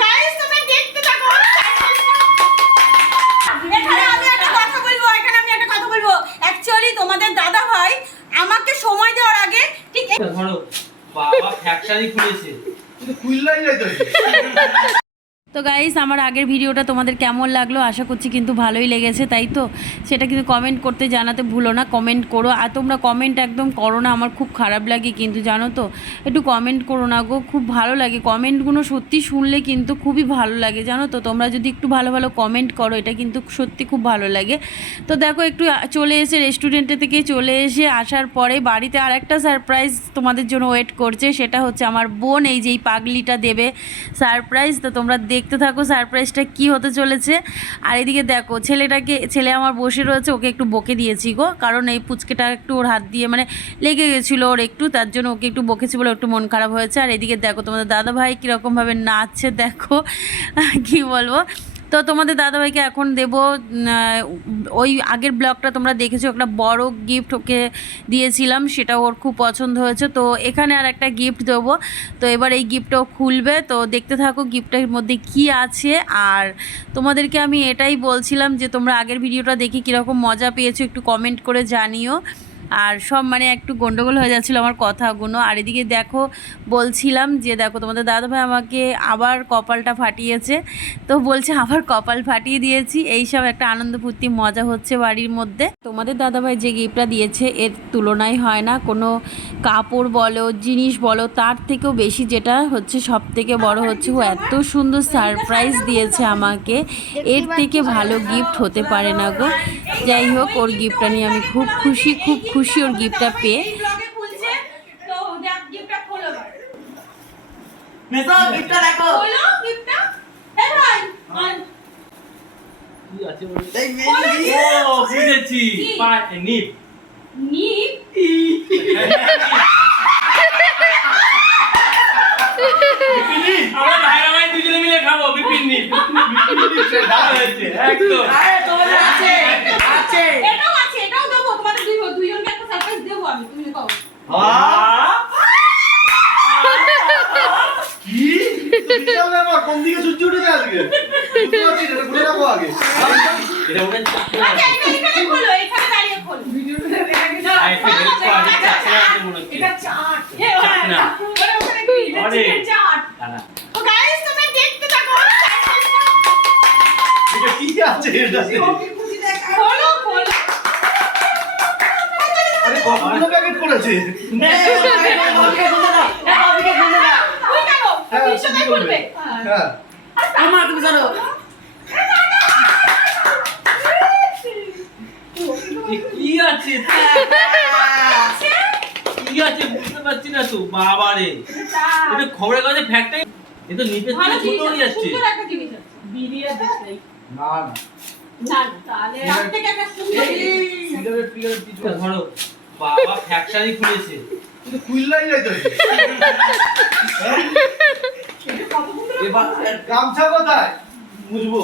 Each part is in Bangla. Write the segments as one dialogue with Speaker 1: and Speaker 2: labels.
Speaker 1: গাইস থাকো এখানে আমি একটা কথা বলব এখানে আমি একটা কথা বলব অ্যাকচুয়ালি তোমাদের দাদা ভাই আমাকে সময় দেওয়ার আগে ঠিক
Speaker 2: ধরো, বাবা ফ্যাক্টরি খুলেছে।
Speaker 3: কিন্তু খুললাই যায় তো
Speaker 4: তো গাইস আমার আগের ভিডিওটা তোমাদের কেমন লাগল? আশা করছি কিন্তু ভালোই লেগেছে, তাই তো? সেটা কিন্তু কমেন্ট করতে জানাতে ভুলো না কমেন্ট করো। আর তোমরা কমেন্ট একদম করো না, আমার খুব খারাপ লাগে কিন্তু, জানো তো? একটু কমেন্ট করো না গো, খুব ভালো লাগে। কমেন্টগুলো সত্যি শুনলে কিন্তু খুবই ভালো লাগে, জানো তো? তোমরা যদি একটু ভালো ভালো কমেন্ট করো, এটা কিন্তু সত্যি খুব ভালো লাগে। তো দেখো, একটু চলে এসে রেস্টুরেন্টে থেকে চলে এসে আসার পরে বাড়িতে আর একটা সারপ্রাইজ তোমাদের জন্য ওয়েট করছে, সেটা হচ্ছে আমার বোন, এই যে এই পাগলিটা দেবে। সারপ্রাইজ তো তোমরা দেখতে থাকো সারপ্রাইজটা কি হতে চলেছে। আর এদিকে দেখো, ছেলেটাকে, ছেলে আমার বসে রয়েছে, ওকে একটু বকে দিয়েছি গো। কারণ এই পুচকেটা একটু ওর হাত দিয়ে মানে লেগে গেছিল ওর একটু, তার জন্য ওকে একটু বকেছি বলে একটু মন খারাপ হয়েছে। আর এদিকে দেখো তোমাদের দাদা ভাই কীরকমভাবে নাচছে, দেখো। কি বলব? তো তোমাদের দাদাভাইকে এখন দেবো ওই আগের ব্লগটা তোমরা দেখেছ, একটা বড় গিফট ওকে দিয়েছিলাম, সেটা ওর খুব পছন্দ হয়েছে। তো এখানে আর একটা গিফট দেবো। তো এবার এই গিফটটাও খুলবে। তো দেখতে থাকো গিফটের মধ্যে কি আছে। আর তোমাদেরকে আমি এটাই বলছিলাম যে তোমরা আগের ভিডিওটা দেখে কীরকম মজা পেয়েছ, একটু কমেন্ট করে জানিও। আর সব মানে একটু গন্ডগোল হয়ে যাচ্ছিল আমার কথাগুলো। আর এদিকে দেখো, বলছিলাম যে, দেখো তোমাদের দাদাভাই আমাকে আবার কপালটা ফাটিয়েছে। তো বলছে, আবার কপাল ফাটিয়ে দিয়েছি। এইসব একটা আনন্দ ফুর্তি মজা হচ্ছে বাড়ির মধ্যে। তোমাদের দাদাভাই যে গিফটটা দিয়েছে, এর তুলনায় হয় না। কোনো কাপড় বলো, জিনিস বলো, তার থেকেও বেশি যেটা হচ্ছে সব থেকে বড় হচ্ছে, ও এত সুন্দর সারপ্রাইজ দিয়েছে আমাকে। এর থেকে ভালো গিফট হতে পারে না গো। যাই হোক ওর গিফটটা নিয়ে আমি খুব খুশি খুব খুশি ওর গিফটটা পেয়ে।
Speaker 2: আমরা ভাইরা ভাই দুজনে মিলে খাব। বিপিন নিপ। ভালো হয়েছে। একদম।
Speaker 5: আরে তোমাদের আছে। আছে।
Speaker 1: এটাও আছে এটাও দেবো। তোমাদের দুই দুইজনকে একটা সারপ্রাইজ দেবো আমি তুমি পাও।
Speaker 3: কি? কোন দিকে সূর্য উঠেছে আজকে? বুঝতে পারছি না, এটা খুলে রাখো আগে।
Speaker 2: এটা ওটা
Speaker 1: আচ্ছা এখানে খোলো এখানে দাঁড়িয়ে খোলো। এটা চাট।
Speaker 2: না।
Speaker 1: ওটা ওখানে কি এটা চাট
Speaker 2: দাঁড়া।
Speaker 1: গাইস তুমি দেখতে থাকো।
Speaker 3: কি আছে? এটা
Speaker 1: খোলো খোলো
Speaker 3: আরে কতগুলো প্যাকেট করেছে
Speaker 5: বাবিকে খুলতে দাও এ বাবিকে খুলতে দাও
Speaker 1: ওই কেন
Speaker 3: হ্যাঁ
Speaker 1: তুমি
Speaker 3: তুমি
Speaker 1: সাথে
Speaker 3: করবে
Speaker 1: খুলবে
Speaker 3: হ্যাঁ
Speaker 5: আমার তুমি জানো
Speaker 2: কি আছে কি আছে বুঝতে পারছি না তো বাবা রে এটা খবরের কাগজে ফ্যাক্টরি এ তো থেকে ছোট হয়ে যাচ্ছে
Speaker 1: বিরিয়া দেশ
Speaker 3: না না
Speaker 1: না না, তাহলে তার থেকে একটা সুন্দর
Speaker 3: কিছু
Speaker 2: ধরো বাবা ফ্যাক্টরি খুলেছে।
Speaker 3: কিন্তু খুললাই যায় তো।
Speaker 5: এবার
Speaker 3: গামছা কোথায়? বুঝব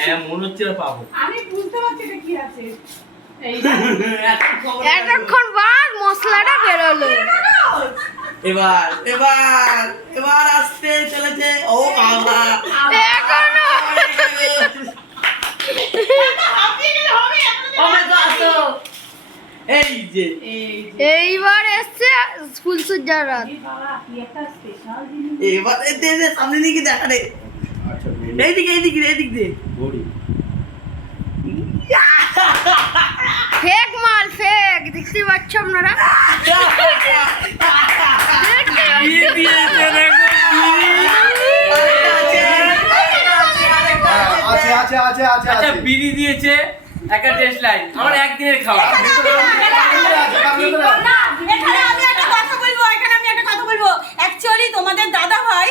Speaker 2: হ্যাঁ মনে হচ্ছে আর পাবো।
Speaker 1: আমি বুঝতে পারছি এটা কি আছে।
Speaker 6: এতক্ষণ বাদ মশলাটা বেরোলো।
Speaker 5: এবার এবার এবার আসতে চলেছে। ও বাবা।
Speaker 6: এখনও।
Speaker 1: হাঁপিয়ে হবে আপনাদের
Speaker 5: ও মেসো আসো। এই যে।
Speaker 6: এইবার এসছে রাত
Speaker 1: একটা স্পেশাল জিনিস
Speaker 5: এবার এ দে দে সামনে দিকে দেখা রে
Speaker 3: আচ্ছা
Speaker 5: এইদিকে এইদিকে এইদিক দে
Speaker 6: ফেক মাল ফেক দেখতে পাচ্ছ আপনারা?
Speaker 2: দেখো
Speaker 3: আছে আছে আছে আছে
Speaker 2: আচ্ছা বিড়ি দিয়েছে। একটা টেস্ট লাইন আমার একদিনের খাওয়া।
Speaker 1: এখানে আমি একটা কথা বলব। এখানে আমি একটা কথা বলব অ্যাকচুয়ালি তোমাদের দাদা ভাই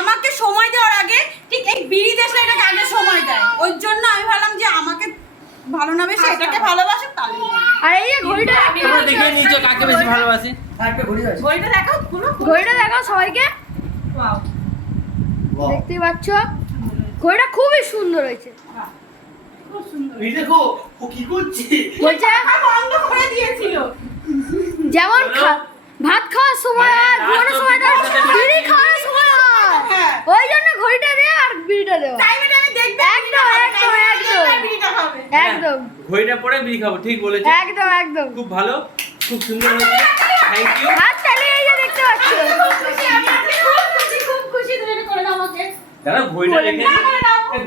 Speaker 1: আমাকে সময় দেওয়ার আগে ঠিক এই বিড়ি দেশে এটাকে আগে সময় দেয়। ওই জন্য আমি ভাবলাম যে আমাকে ভালো না বেশি এটাকে ভালোবাসে তাহলে
Speaker 6: আর এই ঘড়িটা
Speaker 2: তোমরা দেখে কাকে বেশি ভালোবাসি।
Speaker 1: ঘড়িটা দেখাও
Speaker 6: ঘড়িটা দেখাও সবাইকে। দেখতে পাচ্ছ? ঘড়িটা খুবই সুন্দর হয়েছে।
Speaker 1: খুব সুন্দর।
Speaker 5: এই দেখো ও কি করছে?
Speaker 6: বলছে
Speaker 1: টাকা বন্ধ করে দিয়েছিল।
Speaker 6: যেমন ভাত খাওয়ার সময় হয় ঘুমানোর সময় বিড়ি খাওয়ার সময় হয়। ওই জন্য ঘড়িটা দে আর বিড়িটা দেওয়া
Speaker 1: টাইমে টাইমে দেখবে
Speaker 6: একদম, একদম, একদম। একদম।
Speaker 2: ঘড়িটা পরে বিড়ি খাব ঠিক বলেছে।
Speaker 6: একদম একদম।
Speaker 2: খুব ভালো খুব সুন্দর হয়েছে। থ্যাংক ইউ
Speaker 6: হাত চালিয়ে এই যে দেখতে পাচ্ছ।
Speaker 1: খুশি আমি খুব খুশি খুব খুশি তুমি করে দাও আমাকে।
Speaker 2: দাদা ঘড়িটা রেখে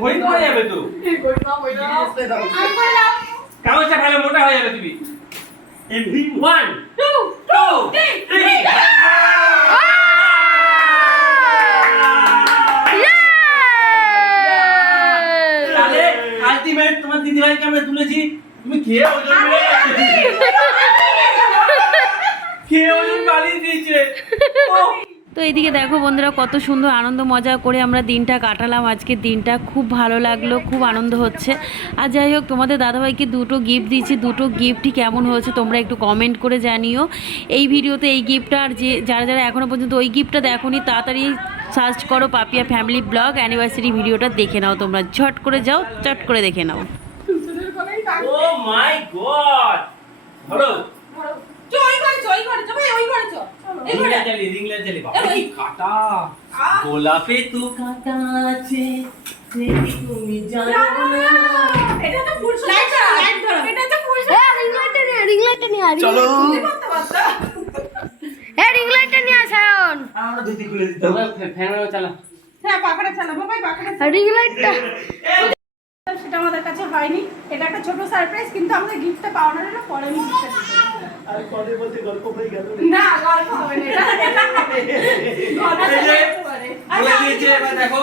Speaker 2: ঘড়ি যাবে তো। কাগজটা ফেলে মোটা হয়ে যাবে তুমি। ওয়ান
Speaker 1: টু
Speaker 2: টু থ্রি তাহলে আলটিমেট তোমার দিদিভাইকে আমরা তুলেছি। তুমি খেয়ে ওজন খেয়ে ওজন বাড়িয়ে দিয়েছে। ও
Speaker 4: তো এইদিকে দেখো বন্ধুরা কত সুন্দর আনন্দ মজা করে আমরা দিনটা কাটালাম। আজকে দিনটা খুব ভালো লাগল খুব আনন্দ হচ্ছে। আর যাই হোক তোমাদের দাদাভাইকে দুটো গিফট দিয়েছি। দুটো গিফটই কেমন হয়েছে তোমরা একটু কমেন্ট করে জানিও। এই ভিডিওতে এই গিফটটা আর যে যারা যারা এখনও পর্যন্ত ওই গিফটটা দেখোনি তাড়াতাড়ি সার্চ করো পাপিয়া ফ্যামিলি ব্লগ অ্যানিভার্সারি ভিডিওটা দেখে নাও তোমরা। ঝট করে যাও চট করে দেখে নাও।
Speaker 2: ও মাই গড
Speaker 1: ঘরে চো, ওই ঘরে চো, ভাই, ওই ঘরে
Speaker 2: চালি চালি বাবা কি কাটা গোলাপে তো কাটা আছে সে কি তুমি জানো না
Speaker 1: এটা তো ফুল লাইট ধরো, এটা তো ফুল
Speaker 6: রিং লাইটটা নিয়ে রিং লাইটটা নিয়ে আয়
Speaker 3: চলো
Speaker 6: এ রিং লাইটটা নিয়ে আয় সায়ন
Speaker 2: আমরা ধুতি খুলে দিতে হবে ফ্যান চালা
Speaker 1: হ্যাঁ, পাখাটা চালাবো। সেটা আমাদের কাছে হয়নি এটা একটা ছোট সারপ্রাইজ কিন্তু আমাদের গিফটটা পাওয়ার জন্য পরে আমি gift টা দিতে হবে।
Speaker 3: আর পদে পদে গল্প হয়ে গেল
Speaker 1: না গল্প হবে না এটা এটা হবে। গল্প
Speaker 2: এই যে,
Speaker 1: হবে পরে।
Speaker 2: বলে
Speaker 1: আচ্ছা,
Speaker 2: দিয়েছে এবার দেখো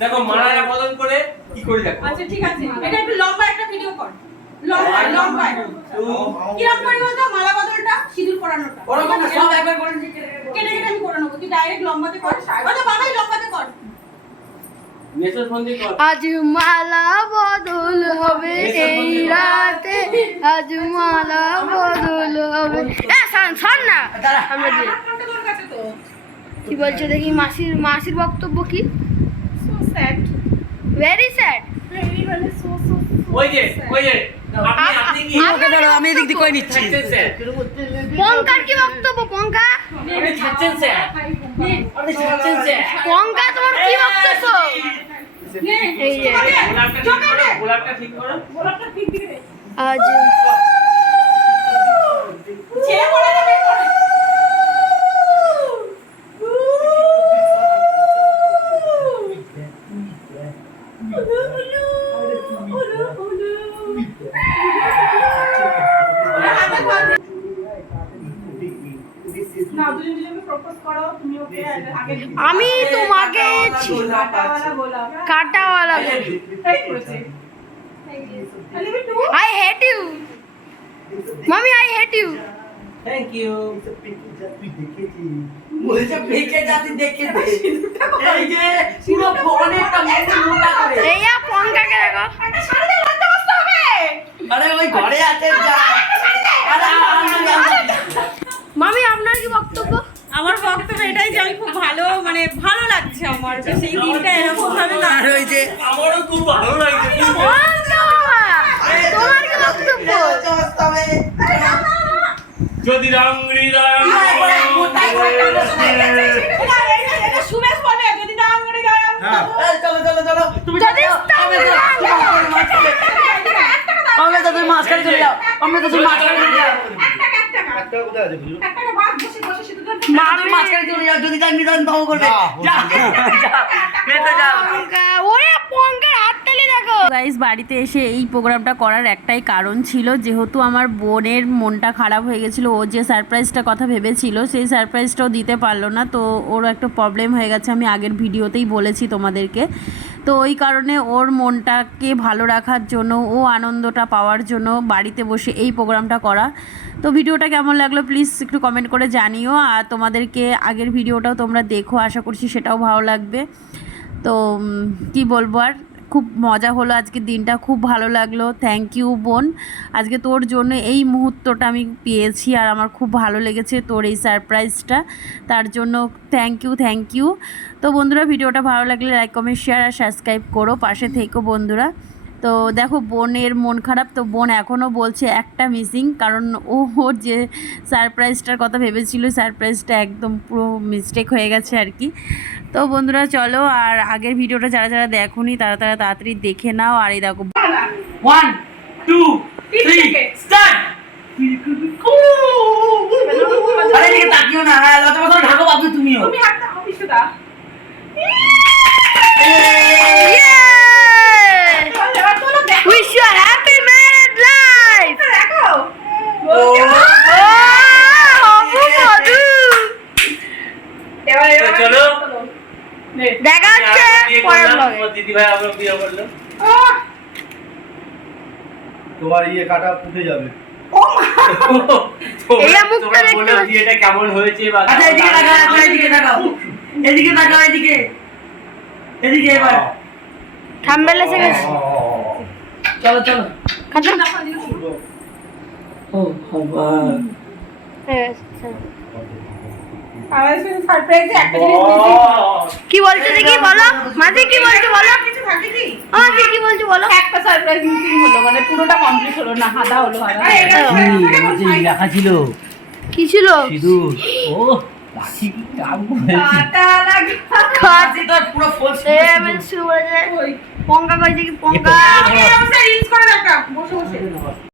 Speaker 2: দেখো মারারা বদল করে কি করে দেখো
Speaker 1: আচ্ছা ঠিক আছে এটা একটু লম্বা একটা ভিডিও কর লম্বা লম্বা কীরকম করে বলতো মালা বদলটা সিঁদুর পরানোটা
Speaker 5: ওরকম সব একবার করে
Speaker 1: কেটে কেটে আমি করে নেব তুই ডাইরেক্ট লম্বাতে কর আচ্ছা বাবাই লম্বাতে কর
Speaker 2: মেসেজ ফোন দিয়ে কর
Speaker 6: আজ মালা বদল হবে এই রাতে আজ মালা বদল হবে এ শোন শোন না আমরা কি বলছো দেখি মাসির মাসির বক্তব্য কি
Speaker 1: so sad
Speaker 6: very sad
Speaker 1: very মানে সো সো
Speaker 2: ওই যে ওই যে আপনি আপনি কি
Speaker 5: ওকে দাঁড়াও আমি এদিক দিয়ে কই নিচ্ছি
Speaker 6: পঙ্কার কি বক্তব্য পঙ্কা পঙ্কা তোমার কি বক্তব্য আজ
Speaker 1: ছেড়ে পড়ে যাবে পরে না দুজন দুজনকে প্রপোজ করো তুমি ওকে আগে
Speaker 6: আমি তোমাকে
Speaker 1: কাটাওয়ালা গোলাপ
Speaker 6: কাটাওয়ালা
Speaker 1: এই করেছে leave it to
Speaker 6: I hate you মামি I hate you
Speaker 2: thank you
Speaker 5: বলছে পেকে যাতে দেখে দে এই যে পুরো বনেরটা মতো মোটা করে
Speaker 6: এই আ পঙ্কাকে দেখো
Speaker 1: একটা শাড়ি দিয়ে লজ্জা বসতে হবে
Speaker 5: আরে ওই ঘরে আছে যা আরে আমার
Speaker 6: মামি আপনার কি বক্তব্য?
Speaker 1: আমার বক্তব্য এটাই যে আমি খুব ভালো মানে ভালো লাগছে আমার যে সেই দিনটা এরকম ভাবে
Speaker 5: আর ওই যে
Speaker 2: আমারও খুব ভালো লাগছে।
Speaker 6: তোমার কি বক্তব্য?
Speaker 2: যদি রাম হৃদয়
Speaker 5: চলো চলো তুমি তো মাঝখানে চলে যাও। আমি তো তুমি মাঝখানে চলে যাও। মাঝখানে চলে যদি তার নিদান করবে। যাও
Speaker 6: পঙ্কা ওরে পঙ্কার হাততালি দেখো
Speaker 4: গাইস বাড়িতে এসে এই প্রোগ্রামটা করার একটাই কারণ ছিল, যেহেতু আমার বোনের মনটা খারাপ হয়ে গেছিল, ও যে সারপ্রাইজটা কথা ভেবেছিল, সেই সারপ্রাইজটাও দিতে পারল না, তো ওর একটা প্রবলেম হয়ে গেছে, আমি আগের ভিডিওতেই বলেছি তোমাদেরকে। তো ওই কারণে ওর মনটাকে ভালো রাখার জন্য, ও আনন্দটা পাওয়ার জন্য বাড়িতে বসে এই প্রোগ্রামটা করা। তো ভিডিওটা কেমন লাগল প্লিজ একটু কমেন্ট করে জানিও, আর তোমাদেরকে আগের ভিডিওটাও তোমরা দেখো, আশা করছি সেটাও ভালো লাগবে। তো কি বলব আর? খুব মজা হলো, আজকে দিনটা খুব ভালো লাগল। থ্যাংক ইউ বোন। আজকে তোর জন্য এই মুহূর্তটা আমি পেয়েছি আর আমার খুব ভালো লেগেছে তোর এই সারপ্রাইজটা তার জন্য থ্যাংক ইউ থ্যাংক ইউ তো বন্ধুরা, ভিডিওটা ভালো লাগলে লাইক কমেন্ট শেয়ার আর সাবস্ক্রাইব করো। পাশে থেকো বন্ধুরা। তো দেখো বোনের মন খারাপ তো বোন এখনও বলছে একটা মিসিং কারণ ও ওর যে সারপ্রাইজটার কথা ভেবেছিল সারপ্রাইজটা একদম পুরো মিস্টেক হয়ে গেছে আর কি। তো বন্ধুরা চলো আর আগের ভিডিওটা যারা যারা দেখোনি তারা তারা তাড়াতাড়ি দেখে নাও। আর এই দেখো
Speaker 5: ওয়ান টু থ্রি স্টার্ট আরে এদিকে তাকিও না ঢাকো বাবু তুমিও।
Speaker 1: তুমি হাতটা অফিসে দাও এবার তোলো দেখো
Speaker 6: wish you happy married life
Speaker 1: দেখো
Speaker 5: ও
Speaker 6: অপু মধু
Speaker 1: এবার
Speaker 2: তো চলো
Speaker 6: দেখা হচ্ছে
Speaker 2: বিয়ে
Speaker 6: পরের
Speaker 2: করলাম,
Speaker 6: ব্লগে
Speaker 2: তোমার দিদি ভাই আমরা বিয়ে করল
Speaker 3: তোমার ইয়ে কাটা ফুটে যাবে।
Speaker 6: এইটা মুখটা দেখতে
Speaker 2: বলো কেমন? হয়েছে বা
Speaker 5: আচ্ছা এদিকে তাকাও এদিকে তাকাও। এদিকে তাকাও এদিকে। এদিকে এবার।
Speaker 6: থাম্বেল এসে গেছে।
Speaker 5: চলো চলো।
Speaker 6: খাচ্ছ
Speaker 5: ও বাবা।
Speaker 6: কি বলছো দেখি বলো। মাঝে কি বলছো বলো।
Speaker 1: কিছু থাকে কি
Speaker 6: বলো?
Speaker 1: একটা সারপ্রাইজ মিসিং হলো মানে পুরোটা কমপ্লিট হলো না হাদা হলো হাদা
Speaker 2: লেখা ছিল।
Speaker 6: কি ছিল?
Speaker 2: সিঁদুর। ও রাখি কি কাম
Speaker 1: কাটা লাগা।
Speaker 5: কাজে তো পুরো ফুল
Speaker 6: পঙ্কা কইছে কি
Speaker 1: করে বসে বসে।